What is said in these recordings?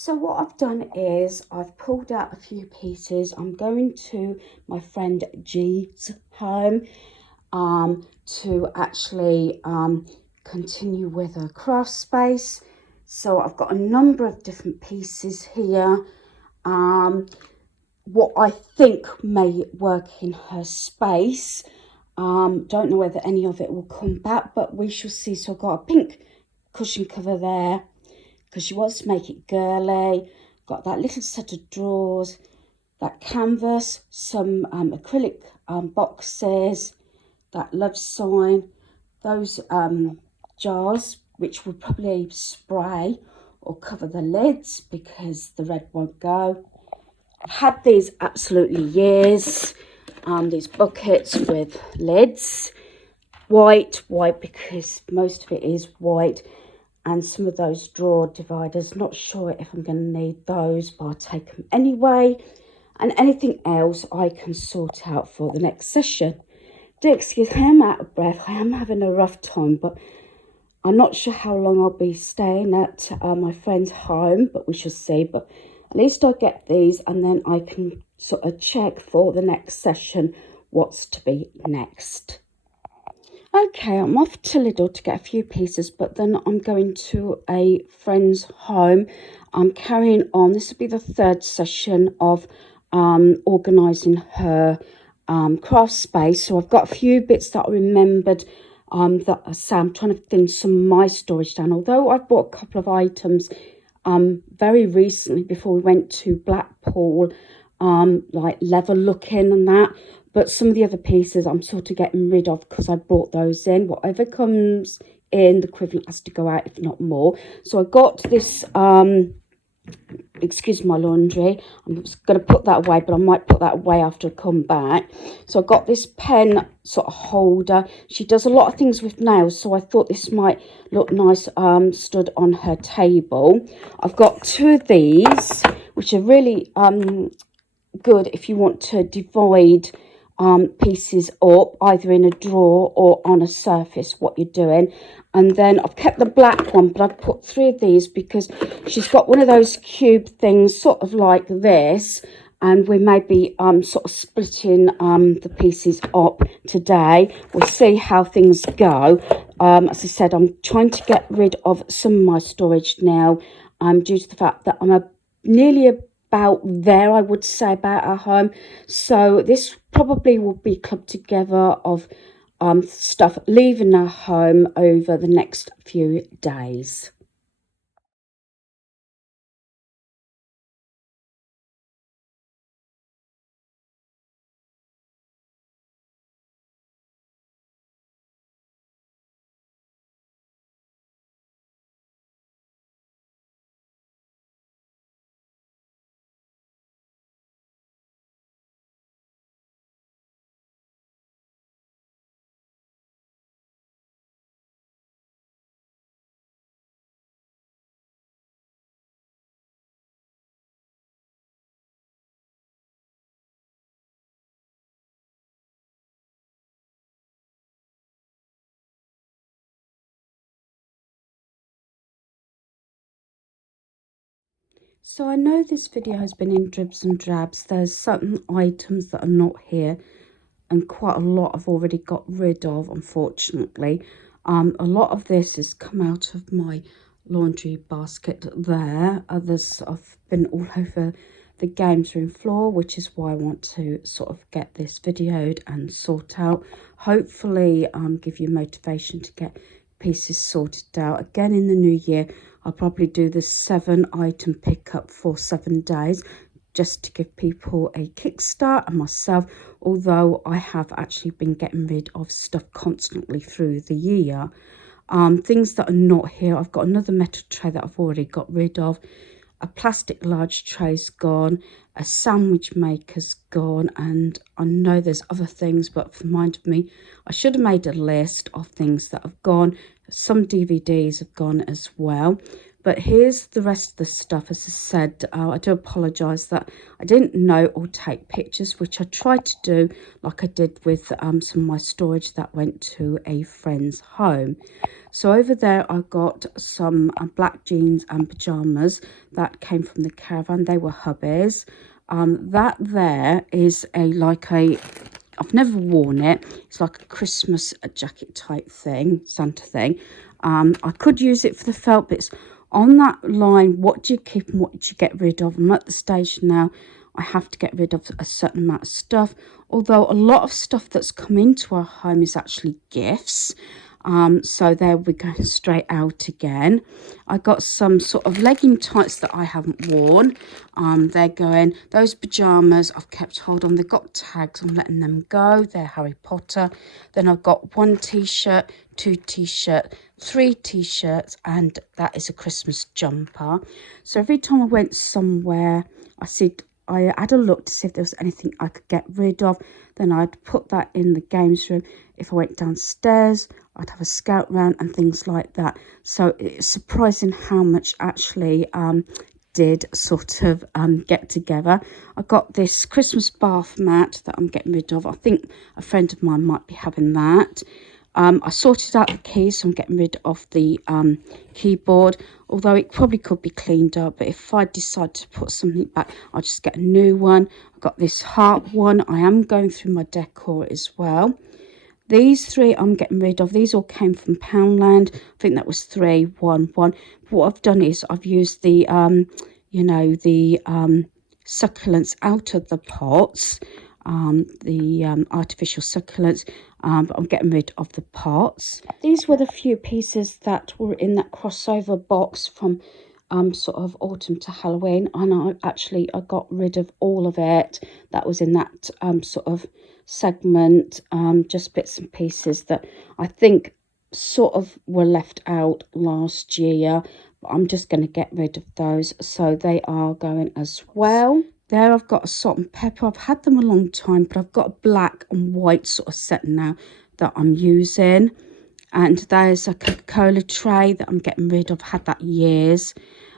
So what I've done is I've pulled out a few pieces. I'm going to my friend G's home to actually continue with a craft space. So I've got a number of different pieces here. What I think may work in her space. Don't know whether any of it will come back, but we shall see. So I've got a pink cushion cover there because she wants to make it girly. Got that little set of drawers, that canvas, some acrylic boxes, that love sign, those jars which will probably spray or cover the lids because the red won't go. I've had these absolutely years, these buckets with lids, white because most of it is white, and some of those drawer dividers. Not sure if I'm going to need those, but I'll take them anyway. And anything else I can sort out for the next session. Do excuse me, I'm out of breath. I am having a rough time, but I'm not sure how long I'll be staying at my friend's home, but we shall see. But at least I get these, and then I can sort of check for the next session what's to be next. Okay, I'm off to Lidl to get a few pieces, but then I'm going to a friend's home. I'm carrying on. This will be the third session of organising her craft space. So I've got a few bits that I remembered that I'm trying to thin some of my storage down. Although I've bought a couple of items very recently before we went to Blackpool, like leather looking and that. But some of the other pieces I'm sort of getting rid of because I brought those in. Whatever comes in, the equivalent has to go out, if not more. So I got this, excuse my laundry. I'm going to put that away, but I might put that away after I come back. So I got this pen sort of holder. She does a lot of things with nails, so I thought this might look nice stood on her table. I've got two of these, which are really good if you want to divide pieces up either in a drawer or on a surface what you're doing. And then I've kept the black one, but I've put three of these because she's got one of those cube things sort of like this, and we may be sort of splitting the pieces up today. We'll see how things go. As I said, I'm trying to get rid of some of my storage now due to the fact that I'm nearly about there, I would say, about our home. So this probably will be clubbed together of stuff leaving our home over the next few days. So I know this video has been in dribs and drabs. There's certain items that are not here, and quite a lot I've already got rid of, unfortunately. A lot of this has come out of my laundry basket there. Others have been all over the games room floor, which is why I want to sort of get this videoed and sort out. Hopefully give you motivation to get pieces sorted out. Again, in the new year, I'll probably do the 7-item pickup for 7 days, just to give people a kickstart, and myself, although I have actually been getting rid of stuff constantly through the year. Things that are not here, I've got another metal tray that I've already got rid of. A plastic large tray's gone, a sandwich maker's gone, and I know there's other things, but reminded me I should have made a list of things that have gone. Some DVDs have gone as well. But here's the rest of the stuff. As I said, I do apologise that I didn't know or take pictures, which I tried to do like I did with some of my storage that went to a friend's home. So over there I got some black jeans and pyjamas that came from the caravan. They were hubbies. That there is I've never worn it. It's like a Christmas jacket type thing, Santa thing. I could use it for the felt, but it's on that line, what do you keep and what do you get rid of? I'm at the stage now, I have to get rid of a certain amount of stuff. Although a lot of stuff that's come into our home is actually gifts. So there we're going straight out again. I got some sort of legging tights that I haven't worn. They're going, those pyjamas I've kept hold on. They've got tags, I'm letting them go. They're Harry Potter. Then I've got 1 t-shirt, 2 t-shirt, 3 t-shirts, and that is a Christmas jumper. So every time I went somewhere, I had a look to see if there was anything I could get rid of. Then I'd put that in the games room. If I went downstairs, I'd have a scout round and things like that. So it's surprising how much actually did sort of get together. I got this Christmas bath mat that I'm getting rid of. I think a friend of mine might be having that. I sorted out the keys, so I'm getting rid of the keyboard, although it probably could be cleaned up. But if I decide to put something back, I'll just get a new one. I've got this heart one. I am going through my decor as well. These 3 I'm getting rid of. These all came from Poundland. I think that was 3, 1, 1. But what I've done is I've used the, succulents out of the pots, artificial succulents. But I'm getting rid of the pots. These were the few pieces that were in that crossover box from sort of autumn to Halloween, and I got rid of all of it that was in that sort of segment, just bits and pieces that I think sort of were left out last year, but I'm just going to get rid of those, so they are going as well. There I've got a salt and pepper. I've had them a long time, but I've got a black and white sort of set now that I'm using. And there's a Coca-Cola tray that I'm getting rid of. Had that years.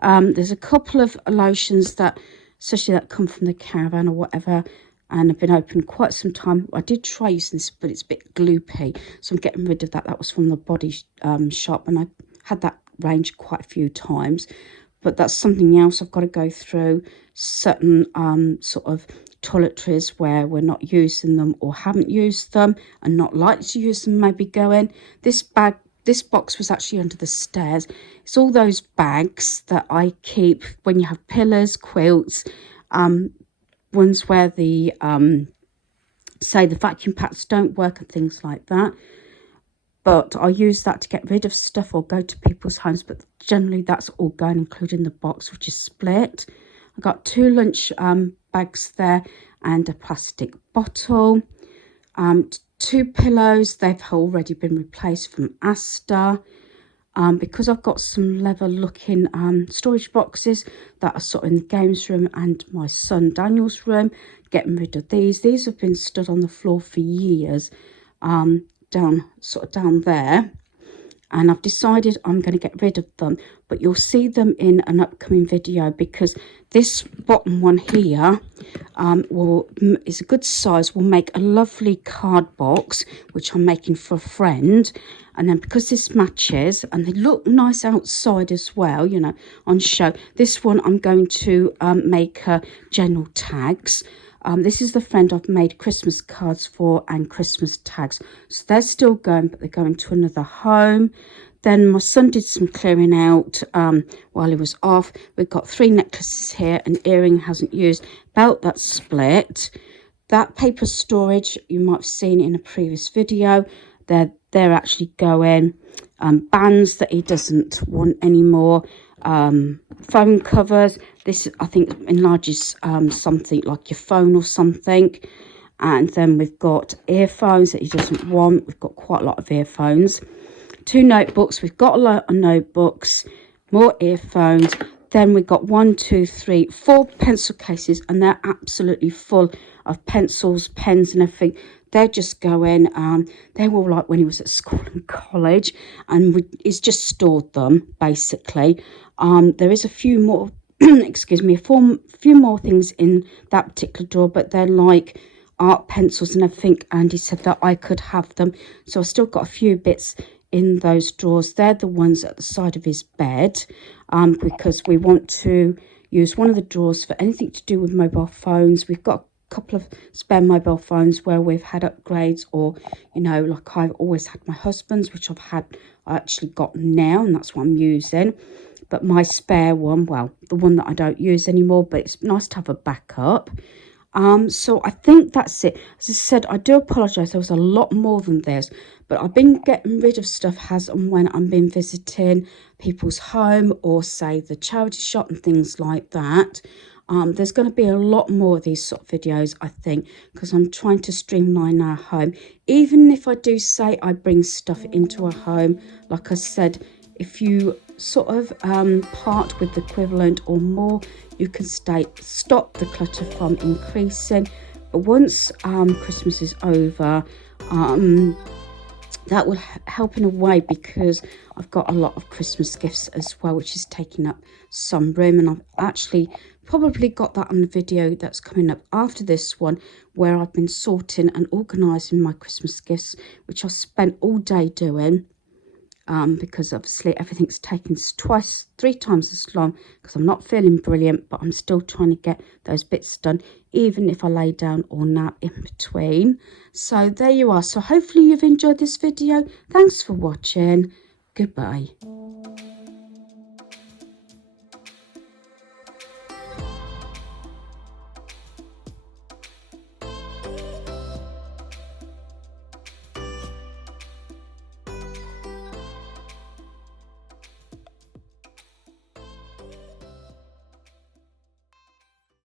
There's a couple of lotions that, especially that come from the caravan or whatever, and have been open quite some time. I did try using this, but it's a bit gloopy, so I'm getting rid of that. That was from the Body Shop, and I had that range quite a few times. But that's something else I've got to go through. Certain sort of toiletries where we're not using them or haven't used them and not likely to use them, maybe going. This box was actually under the stairs. It's all those bags that I keep when you have pillows, quilts, ones where the say the vacuum packs don't work and things like that. But I use that to get rid of stuff or go to people's homes. But generally that's all going, including the box, which is split. I got 2 lunch bags there and a plastic bottle. 2 pillows, they've already been replaced from Asda. Because I've got some leather looking storage boxes that are sort of in the games room and my son Daniel's room, getting rid of these. These have been stood on the floor for years, down there, and I've decided I'm going to get rid of them, but you'll see them in an upcoming video, because this bottom one here is a good size, will make a lovely card box, which I'm making for a friend. And then because this matches and they look nice outside as well, you know, on show, this one I'm going to make general tags. This is the friend I've made Christmas cards for and Christmas tags. So they're still going, but they're going to another home. Then my son did some clearing out while he was off. We've got 3 necklaces here, an earring hasn't used, belt that's split. That paper storage you might have seen in a previous video. They're actually going. Bands that he doesn't want anymore. Phone covers. This I think enlarges something like your phone or something. And then we've got earphones that he doesn't want. We've got quite a lot of earphones. 2 notebooks. We've got a lot of notebooks. More earphones. Then we've got 1, 2, 3, 4 pencil cases, and they're absolutely full of pencils, pens and everything they're just going, they were like when he was at school and college, and he's just stored them, basically. There is a few more, excuse me, a few more things in that particular drawer, but they're like art pencils and everything, and he said that I could have them. So I've still got a few bits in those drawers. They're the ones at the side of his bed, because we want to use one of the drawers for anything to do with mobile phones. We've got couple of spare mobile phones where we've had upgrades, or you know, like I've always had my husband's, which I actually got now, and that's what I'm using. But my spare one, well, the one that I don't use anymore, but it's nice to have a backup. So I think that's it. As I said, I do apologize, there was a lot more than this, but I've been getting rid of stuff as and when I'm been visiting people's home, or say the charity shop and things like that. There's going to be a lot more of these sort of videos, I think, because I'm trying to streamline our home. Even if I do say I bring stuff into a home, like I said, if you sort of part with the equivalent or more, you can stop the clutter from increasing. But once Christmas is over, that will help in a way, because I've got a lot of Christmas gifts as well, which is taking up some room, and I've actually probably got that on the video that's coming up after this one, where I've been sorting and organising my Christmas gifts, which I've spent all day doing, because obviously everything's taking 3 times as long, because I'm not feeling brilliant, but I'm still trying to get those bits done, even if I lay down or nap in between. So there you are. So hopefully you've enjoyed this video. Thanks for watching. Goodbye.